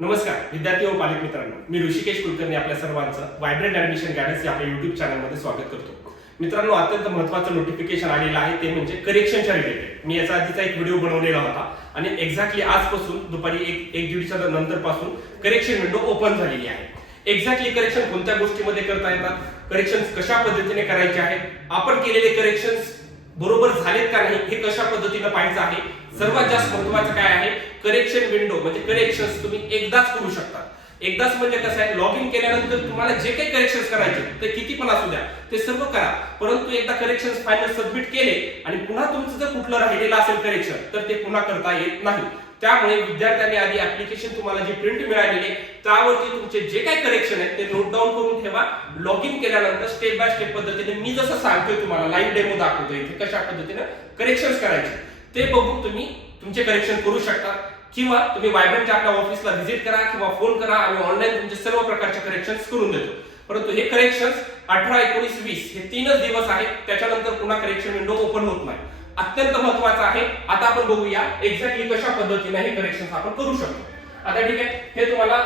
नमस्कार विद्यार्थी व पालक मित्रांनो, मी ऋषिकेश कुलकर्णी आपल्या सर्वांचं व्हायब्रंट ऍडमिशन गायडन्स या आपल्या युट्यूब चॅनलमध्ये स्वागत करतो. मित्रांनो, अत्यंत महत्त्वाचं नोटिफिकेशन आलेलं आहे, ते म्हणजे करेक्शनच्या रिलेटेड. मी याचा आधीचा एक व्हिडिओ बनवलेला होता आणि एक्झॅक्टली आजपासून दुपारी एक दीडच्या नंतर पासून करेक्शन विंडो ओपन झालेली आहे. एक्झॅक्टली करेक्शन कोणत्या गोष्टीमध्ये करता येतात, करेक्शन कशा पद्धतीने करायचे आहेत, आपण केलेले करेक्शन्स बरोबर झालेत का नाही हे कशा पद्धतीने पाहायचं आहे. सर्वात जास्त महत्त्वाचं काय आहे, करेक्शन विंडो म्हणजे करेक्शन्स तुम्ही एकदाच करू शकता. एकदाच म्हणजे कसं आहे, लॉग इन केल्यानंतर तुम्हाला जे काही करेक्शन्स करायचे ते किती पण असू द्या, ते सर्व करा. परंतु एकदा करेक्शन्स फायनल सबमिट केले आणि पुन्हा तुमचं जर कुठलं राहिलेलं असेल करेक्शन, तर ते पुन्हा करता येत नाही. त्यामुळे विद्यार्थ्यांनी आधी ऍप्लिकेशन तुम्हाला जी प्रिंट मिळालेली आहे त्यावरती तुमचे जे काही करेक्शन आहेत ते नोट डाऊन करून ठेवा. लॉग इन केल्यानंतर स्टेप बाय स्टेप पद्धतीने मी जसं सांगतोय तुम्हाला लाईव्ह डेमो दाखवतोय इथे कशा पद्धतीने करेक्शन्स करायचे ते बघून तुम्ही तुमचे करेक्शन करू शकता. किंवा तुम्ही व्हायब्रंटच्या आपल्या ऑफिसला व्हिजिट करा किंवा फोन करा, आम्ही ऑनलाईन तुमचे सर्व प्रकारचे करेक्शन्स करून देतो. परंतु हे करेक्शन्स 18, 19, 20 हे 3च दिवस आहेत, त्याच्यानंतर पुन्हा करेक्शन विंडो ओपन होत नाही. अत्यंत महत्त्वाचं आहे. आता आपण बघूया एक्झॅक्टली कशा पद्धतीने हे करेक्शन्स आपण करू शकतो. आता ठीक आहे, हे तुम्हाला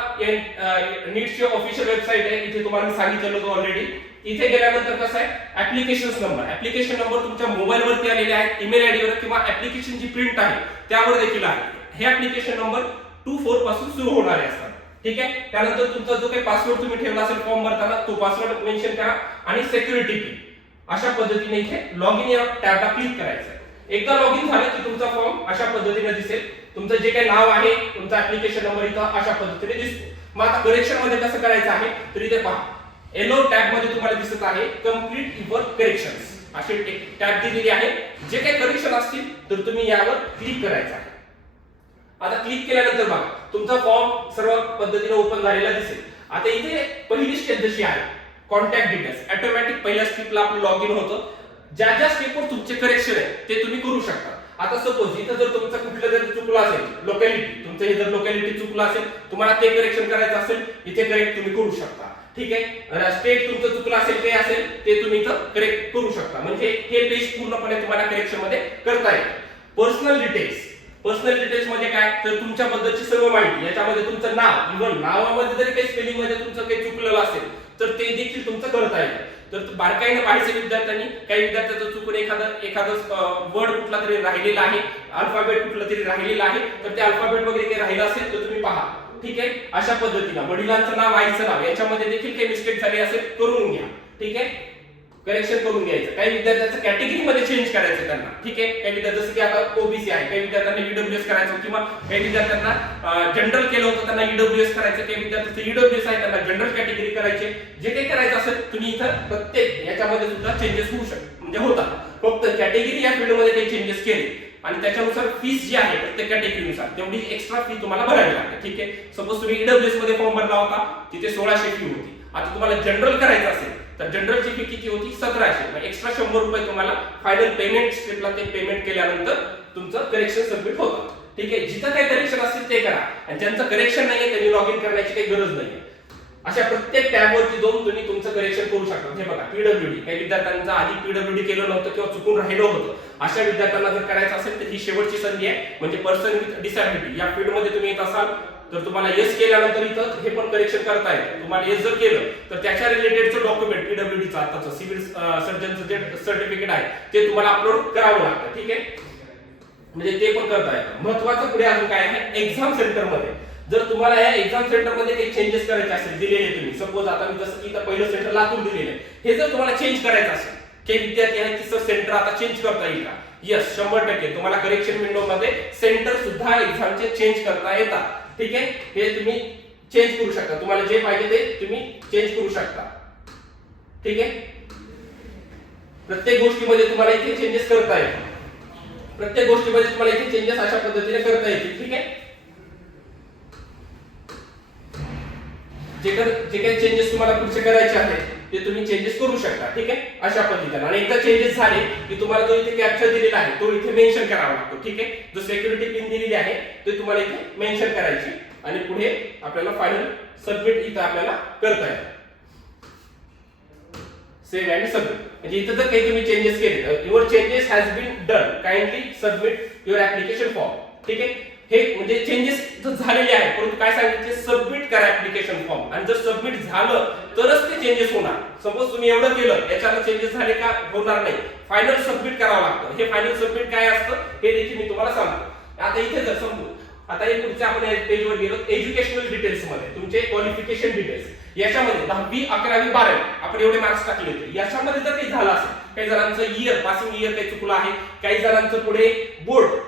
नीटची ऑफिशियल वेबसाईट आहे, इथे तुम्हाला मी सांगितलेलं होतं ऑलरेडी. इथे गेल्यानंतर कसं आहे, ऍप्लिकेशन नंबर तुमच्या मोबाईल वरती आलेले आहेत, ईमेल आयडी वर किंवा ऍप्लिकेशन जी प्रिंट आहे त्यावर देखील आहे. हे ऍप्लिकेशन नंबर 24 पासून सुरू होणारे असतात. ठीक आहे, त्यानंतर तुमचा जो काही पासवर्ड तुम्ही ठेवला असेल फॉर्म भरताना तो पासवर्ड मेन्शन करा आणि सिक्युरिटी पिन अशा पद्धतीने इथे लॉग इन या टॅबला क्लिक करायचं. एकदा लॉग इन झालं की तुमचा फॉर्म अशा पद्धतीने दिसेल. तुमचं जे काही नाव आहे, तुमचा ऍप्लिकेशन नंबर इथं अशा पद्धतीने दिसतो. मग आता करेक्शन मध्ये कसं करायचं आहे, तर इथे पहा येलो टॅब मध्ये तुम्हाला दिसत आहे कंप्लीट युअर करेक्शन्स अशी एक टॅब दिलेली आहे. जे काही करेक्शन असतील तर तुम्ही यावर क्लिक करायचं आहे. आता क्लिक केल्यानंतर बघा तुमचा फॉर्म सर्व पद्धतीने ओपन झालेला दिसेल. आता इथे पहिली स्टेप जशी आहे कॉन्टॅक्ट डिटेल्स, ऑटोमॅटिक पहिल्या स्टेपला आपलं लॉग इन होतं. ज्या स्टेपवर तुमचे करेक्शन आहे ते तुम्ही करू शकता. आता सपोज इथं जर तुमचं कुठलं जर चुकलं असेल, लोकॅलिटी तुमचं हे जर लोकॅलिटी चुकलं असेल, तुम्हाला ते करेक्शन करायचं असेल इथे करेक्ट तुम्ही करू शकता. ठीक आहे, स्टेट तुमचं चुकलं असेल ते असेल ते तुम्ही इथं करेक्ट करू शकता. म्हणजे हे पेज पूर्णपणे तुम्हाला करेक्शन मध्ये करता येईल. पर्सनल डिटेल्स म्हणजे काय, तर तुमच्याबद्दलची सर्व माहिती, याच्यामध्ये तुमचं नाव, इव्हन नावामध्ये जरी काही स्पेलिंग मध्ये तुमचं काही चुकलेलं असेल तर ते देखील तुमचं करता येईल. तर बारकाईने पाहायचं विद्यार्थ्यांनी, काही विद्यार्थ्यांचं चुकून एखादं वर्ड कुठला तरी राहिलेला आहे, अल्फाबेट कुठला तरी राहिलेला आहे, तर ते अल्फाबेट वगैरे काही राहिलं असेल तर तुम्ही पहा. ठीक आहे, अशा पद्धतीने वडिलांचं नाव, आईचं नाव याच्यामध्ये देखील काही मिस्टेक झाली असेल करून घ्या. ठीक आहे, करेक्शन करून घ्यायचं. काही विद्यार्थ्यांचं कॅटेगरी मध्ये चेंज करायचं त्यांना. ठीक आहे, काही विद्यार्थी जसं की आता ओबीसी आहे, काही विद्यार्थ्यांना ईडब्ल्यूएस करायचं किंवा काही विद्यार्थ्यांना जनरल केलं होतं त्यांना ईडब्ल्यूएस करायचं, काही विद्यार्थ्यांचं ईडब्ल्यूएस आहे त्यांना जनरल कॅटेगरी करायचे. जे काही करायचं असेल तुम्ही इथं प्रत्येक याच्यामध्ये सुद्धा चेंजेस होऊ शकतात, म्हणजे होतात. फक्त कॅटेगरी या फील्ड मध्ये काही चेंजेस केले आणि त्याच्यानुसार फीस जी आहे प्रत्येक कॅटेगरीनुसार तेवढी एक्स्ट्रा फी तुम्हाला भरावी लागते. ठीक आहे, सपोज तुम्ही ईडब्ल्यूएस मध्ये फॉर्म भरला होता तिथे 1600 फी होती. आता तुम्हाला जनरल करायचं असेल तर जनरलची फी किती होती, 1700. मग एक्स्ट्रा 100 रुपये तुम्हाला फायनल पेमेंट स्टेपला ते पेमेंट केल्यानंतर तुमचं करेक्शन सबमिट होतं. ठीक आहे, जिथं काही करेक्शन असतील ते करा आणि ज्यांचं करेक्शन नाहीये त्यांनी लॉग इन करण्याची काही गरज नाहीये. अशा प्रत्येक टॅबवरती जाऊन तुम्ही तुमचं करेक्शन करू शकता. हे बघा पीडब्ल्यूडी, काही विद्यार्थ्यांचं आधी पीडब्ल्यूडी केलं नव्हतं किंवा चुकून राहिलं होतं, अशा विद्यार्थ्यांना जर करायचं असेल तर ही शेवटची संधी आहे. म्हणजे पर्सन विथ डिसॅबिलिटी या फील्ड मध्ये तुम्ही येत असाल तर तुम्हाला येस केल्यानंतर इथं हे पण करेक्शन करता येतं. तुम्हाला येस जर केलं तर त्याच्या रिलेटेडचं डॉक्युमेंट पीडब्ल्यूडीचं आताचं सिव्हिल सर्जनचं जे सर्टिफिकेट आहे ते तुम्हाला अपलोड करावं लागतं. ठीक आहे, म्हणजे ते पण करता येतं. महत्वाचं पुढे अजून काय आहे, एक्झाम सेंटर मध्ये जर तुम्हाला या एक्झाम सेंटर मध्ये काही चेंजेस करायचे असेल, दिलेले तुम्ही सपोज आता मी जसं की इथं पहिलं सेंटर लातूर दिलेलं आहे, हे जर तुम्हाला चेंज करायचं असेल, काही विद्यार्थी आहेत की सर सेंटर आता चेंज करता येईल का, यस 100% तुम्हाला करेक्शन विंडो मध्ये सेंटर सुद्धा एक्झामचे चेंज करता येतात. ठीक आहे, हे तुम्ही चेंज करू शकता, तुम्हाला जे पाहिजे ते तुम्ही चेंज करू शकता. ठीक आहे, प्रत्येक गोष्टीमध्ये तुम्हाला इथे चेंजेस करता येतील. प्रत्येक गोष्टीमध्ये तुम्हाला इथे चेंजेस अशा पद्धतीने करता येतील. ठीक आहे, जे काही चेंजेस तुम्हाला पुढचे करायचे आहेत ते तुम्ही चेंजेस करू शकता. ठीक आहे, अशा पद्धतीने. आणि एकदा चेंजेस झाले की तुम्हाला जो इथे कॅप्चर दिलेला आहे तो इथे मेन्शन करावा लागतो. ठीक आहे, जो सिक्युरिटी पिन दिलेली आहे ते तुम्हाला इथे मेन्शन करायची आणि पुढे आपल्याला फायनल सबमिट इथं आपल्याला करता येईल. Save and submit. म्हणजे इथं जर काही तुम्ही चेंजेस केले, your changes has been done, kindly submit your application form. ठीक आहे, हे म्हणजे चेंजेस झालेले आहेत, परंतु काय सांगितले सबमिट करा ऍप्लिकेशन फॉर्म, आणि जर सबमिट झालं तरच ते चेंजेस होणार. सपोज तुम्ही एवढं केलं याच्याला चेंजेस झाले का, होणार नाही. फायनल सबमिट करावं लागतं. हे फायनल सबमिट काय असतं हे देखील मी तुम्हाला सांगतो. आता इथे जर समजू, आता हे पुढच्या आपण पेजवर गेलो, एज्युकेशनल डिटेल्स मध्ये तुमचे क्वालिफिकेशन डिटेल्स, याच्यामध्ये 10वी 11वी 12वी आपण एवढे मार्क्स टाकले होते, याच्यामध्ये जर काही झालं असेल, काही जणांचं इयर पासिंग इयर काही चुकलं आहे, काही जणांचं पुढे बोर्ड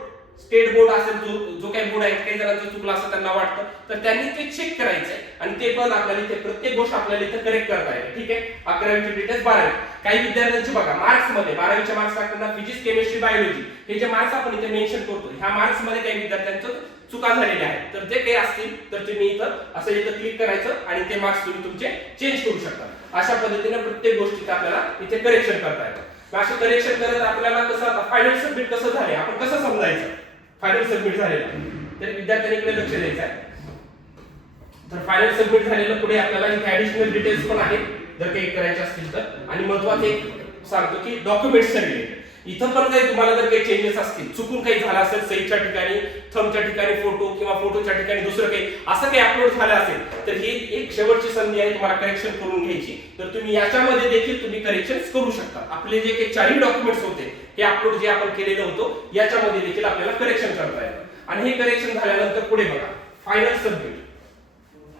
स्टेट बोर्ड असेल, जो काही बोर्ड आहे काही जणांचं चुकलं असं त्यांना वाटतं, तर त्यांनी ते चेक करायचंय आणि ते पण आपल्याला इथे प्रत्येक गोष्ट आपल्याला इथे करेक्ट करता येते. ठीक आहे, 11वीचे डिटेल्स 12वी. काही विद्यार्थ्यांचे बघा मार्क्स मध्ये 12वीच्या मार्क्स टाकताना फिजिक्स केमिस्ट्री बायोलॉजी हे जे मार्क्स आपण इथे मेन्शन करतो, ह्या मार्क्स मध्ये काही विद्यार्थ्यांचं चुका झालेल्या आहेत, तर ते काही असतील तर तुम्ही इथं असं इथं क्लिक करायचं आणि ते मार्क्स तुम्ही तुमचे चेंज करू शकता. अशा पद्धतीने प्रत्येक गोष्टीचं आपल्याला इथे करेक्शन करता येतं. असं करेक्शन करत आपल्याला कसं फायनल सबमिट कसं झाले आपण कसं समजायचं फायनल सबमिट झालेलं, तर विद्यार्थ्यांकडे लक्ष द्यायचं आहे. तर फायनल सबमिट झालेलं पुढे आपल्याला इथे ऍडिशनल डिटेल्स पण आहेत जर काही करायचे असतील तर. आणि महत्त्वाचं एक सांगतो की डॉक्युमेंट्स रिलेटेड इथं पण काही तुम्हाला जर काही चेंजेस असतील, चुकून काही झालं असेल, सहीच्या ठिकाणी थंबच्या ठिकाणी फोटो किंवा फोटोच्या ठिकाणी दुसरं काही असं काही अपलोड झालं असेल, तर ही एक शेवटची संधी आहे तुम्हाला करेक्शन करून घ्यायची. तर तुम्ही याच्यामध्ये देखील तुम्ही करेक्शन करू शकता. आपले जे काही चारही डॉक्युमेंट्स होते हे अपलोड जे आपण केलेलं होतं याच्यामध्ये देखील आपल्याला करेक्शन करता येतं. आणि हे करेक्शन झाल्यानंतर पुढे बघा फायनल सबमिट.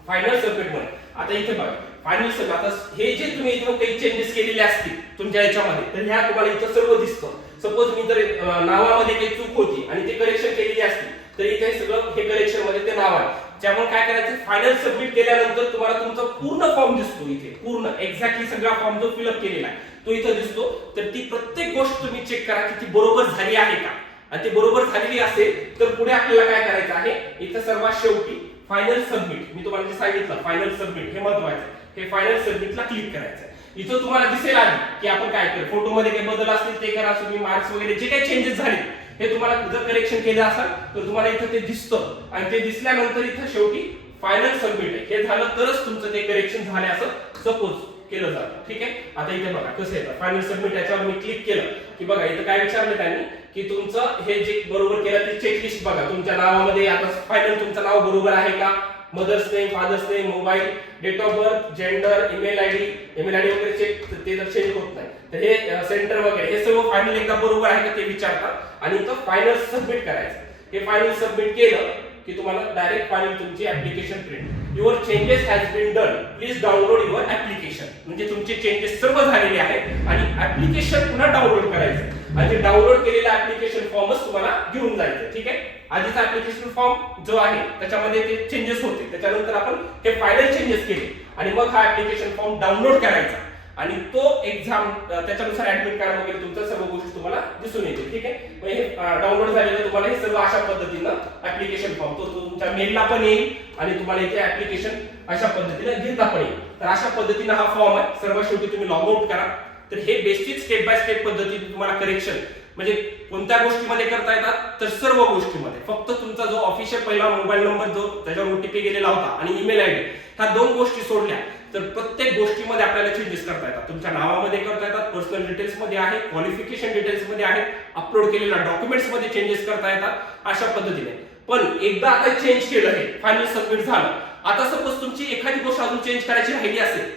फायनल सबमिट मध्ये आता इथे बघा फायनल सबमिट, आता हे जे तुम्ही इथं काही चेंजेस केलेले असतील तुमच्या याच्यामध्ये, तर ह्या तुम्हाला इथं सर्व दिसतं. सपोज मी जर नावामध्ये काही चूक होती आणि ते करेक्शन केलेली असतील, तर इथे सगळं हे करेक्शन मध्ये ते नाव आहे. त्यामुळे काय करायचं, फायनल सबमिट केल्यानंतर तुम्हाला तुमचा पूर्ण फॉर्म दिसतो. इथे पूर्ण एक्झॅक्टली सगळा फॉर्म जो फिलअप केलेला आहे तो इथं दिसतो. तर ती प्रत्येक गोष्ट तुम्ही चेक करा की ती बरोबर झाली आहे का, आणि ती बरोबर झालेली असेल तर पुढे आपल्याला काय करायचं आहे, इथं सर्वात शेवटी फायनल सबमिट मी तुम्हाला जे सांगितलं फायनल सबमिट हे महत्त्वाचं आहे. हे फायनल सबमिटला क्लिक करायचं. इथं तुम्हाला दिसेल आधी की आपण काय करू, फोटोमध्ये काही बदल असतील ते करा, तुम्ही मार्क्स वगैरे जे काही चेंजेस झाले हे तुम्हाला जर करेक्शन केलं असेल तर तुम्हाला इथं ते दिसतं. आणि ते दिसल्यानंतर इथं शेवटी फायनल सबमिट आहे हे झालं तरच तुमचं ते करेक्शन झाले असं सपोज केलं जातं. ठीक आहे, आता इथे बघा कसं येतं फायनल सबमिट. याच्यावर मी क्लिक केलं की बघा इथं काय विचारलं त्यांनी की तुमचं हे जे बरोबर केलं ते चेकलिस्ट बघा तुमच्या नावामध्ये आता फायनल तुमचं नाव बरोबर आहे का, mother's name, father's name, mobile, date of birth, gender, email ID वगैरे चेक ते जर चेंज होत नाही तर हे सेंटर वगैरे हे सर्व फायनल एकदा बरोबर आहे का ते विचारतात आणि इथं फायनल सबमिट करायचं. हे फायनल सबमिट केलं की तुम्हाला डायरेक्ट फायनल तुमची application print your changes has been done please download your application. म्हणजे तुमचे चेंजेस सर्व झालेले आहेत आणि ऍप्लिकेशन पुन्हा डाउनलोड करायचं आणि ते डाउनलोड केलेला ऍप्लिकेशन फॉर्मच तुम्हाला घेऊन जायचं. ठीक आहे, आधीचा ऍप्लिकेशन फॉर्म जो आहे त्याच्यामध्ये ते चेंजेस होते, त्याच्यानंतर आपण हे फायनल चेंजेस केले आणि मग हा ऍप्लिकेशन फॉर्म डाउनलोड करायचा आणि तो एक्झाम त्याच्यानुसार ऍडमिट कार्ड वगैरे तुमच्या सर्व गोष्टी तुम्हाला दिसून येतील. ठीक आहे, मग हे डाउनलोड झालेलं तुम्हाला हे सर्व अशा पद्धतीनं ऍप्लिकेशन फॉर्म तो तुमच्या मेलला पण येईल आणि तुम्हाला इथे ऍप्लिकेशन अशा पद्धतीने घेता पण येईल. तर अशा पद्धतीने हा फॉर्म आहे. सर्वात शेवटी तुम्ही लॉग आउट करा. तर हे बेसिक स्टेप बाय स्टेप पद्धतीने तुम्हाला करेक्शन म्हणजे कोणत्या गोष्टीमध्ये करता येतात तर सर्व गोष्टीमध्ये. फक्त तुमचा जो ऑफिशियल पहिला मोबाईल नंबर जो त्याच्यावर ओटीपी गेलेला होता आणि ईमेल आयडी ह्या दोन गोष्टी सोडल्या तर प्रत्येक गोष्टीमध्ये आपल्याला चेंजेस करता येतात. तुमच्या नावामध्ये करता येतात, पर्सनल डिटेल्स मध्ये आहे, क्वालिफिकेशन डिटेल्स मध्ये आहे, अपलोड केलेल्या डॉक्युमेंट्स मध्ये चेंजेस करता येतात अशा पद्धतीने. पण एकदा आता चेंज केलं हे फायनल सबमिट झालं, आता सपोज तुमची एखादी गोष्ट अजून चेंज करायची राहिली असेल,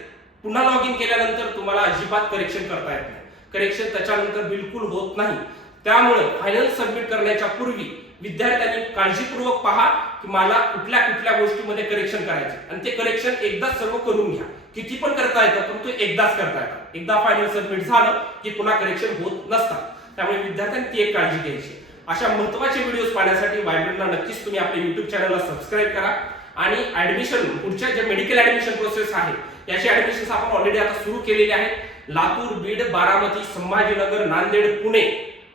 पुन्हा लॉग इन केल्यानंतर तुम्हाला अजिबात करेक्शन करता येत नाही. करेक्शन त्याच्यानंतर बिलकुल होत नाही. त्यामुळे फायनल सबमिट करण्याच्या पूर्वी विद्यार्थ्यांनी काळजीपूर्वक पहा की मला कुठल्या कुठल्या गोष्टीमध्ये करेक्शन करायचे आणि ते करेक्शन एकदा सर्व करून घ्या. किती पण करता येतं परंतु एकदाच करता येतात. एकदा फायनल सबमिट झालं की पुन्हा करेक्शन होत नसतात. त्यामुळे विद्यार्थ्यांनी ती एक काळजी घ्यायची. अशा महत्त्वाचे व्हिडिओज पाहण्यासाठी वायब्रंटला नक्कीच तुम्ही आपल्या YouTube चॅनलला सबस्क्राईब करा आणि ऍडमिशन पुढच्या जे मेडिकल ऍडमिशन प्रोसेस आहे याची ऍडमिशन आपण ऑलरेडी आता सुरू केलेली आहे. लातूर, बीड, बारामती, संभाजीनगर, नांदेड, पुणे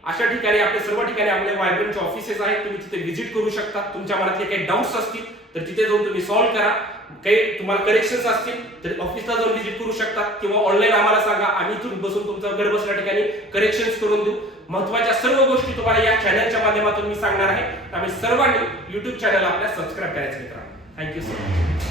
अशा ठिकाणी आपले सर्व ठिकाणी आपले वायब्रंटचे ऑफिसेस आहेत. तुम्ही तिथे व्हिजिट करू शकता. तुमच्या मनातले काही डाऊट्स असतील तर तिथे जाऊन तुम्ही सॉल्व्ह करा. काही तुम्हाला करेक्शन्स असतील तर ऑफिसला जाऊन व्हिजिट करू शकता किंवा ऑनलाईन आम्हाला सांगा, आम्ही इथून बसून तुमचं घर बसल्या ठिकाणी करेक्शन्स करून देऊ. महत्त्वाच्या सर्व गोष्टी तुम्हाला या चॅनलच्या माध्यमातून मी सांगणार आहे. त्यामुळे सर्वांनी YouTube चॅनल आपल्या सबस्क्राईब करायचं मित्रांनो. Thank you so much.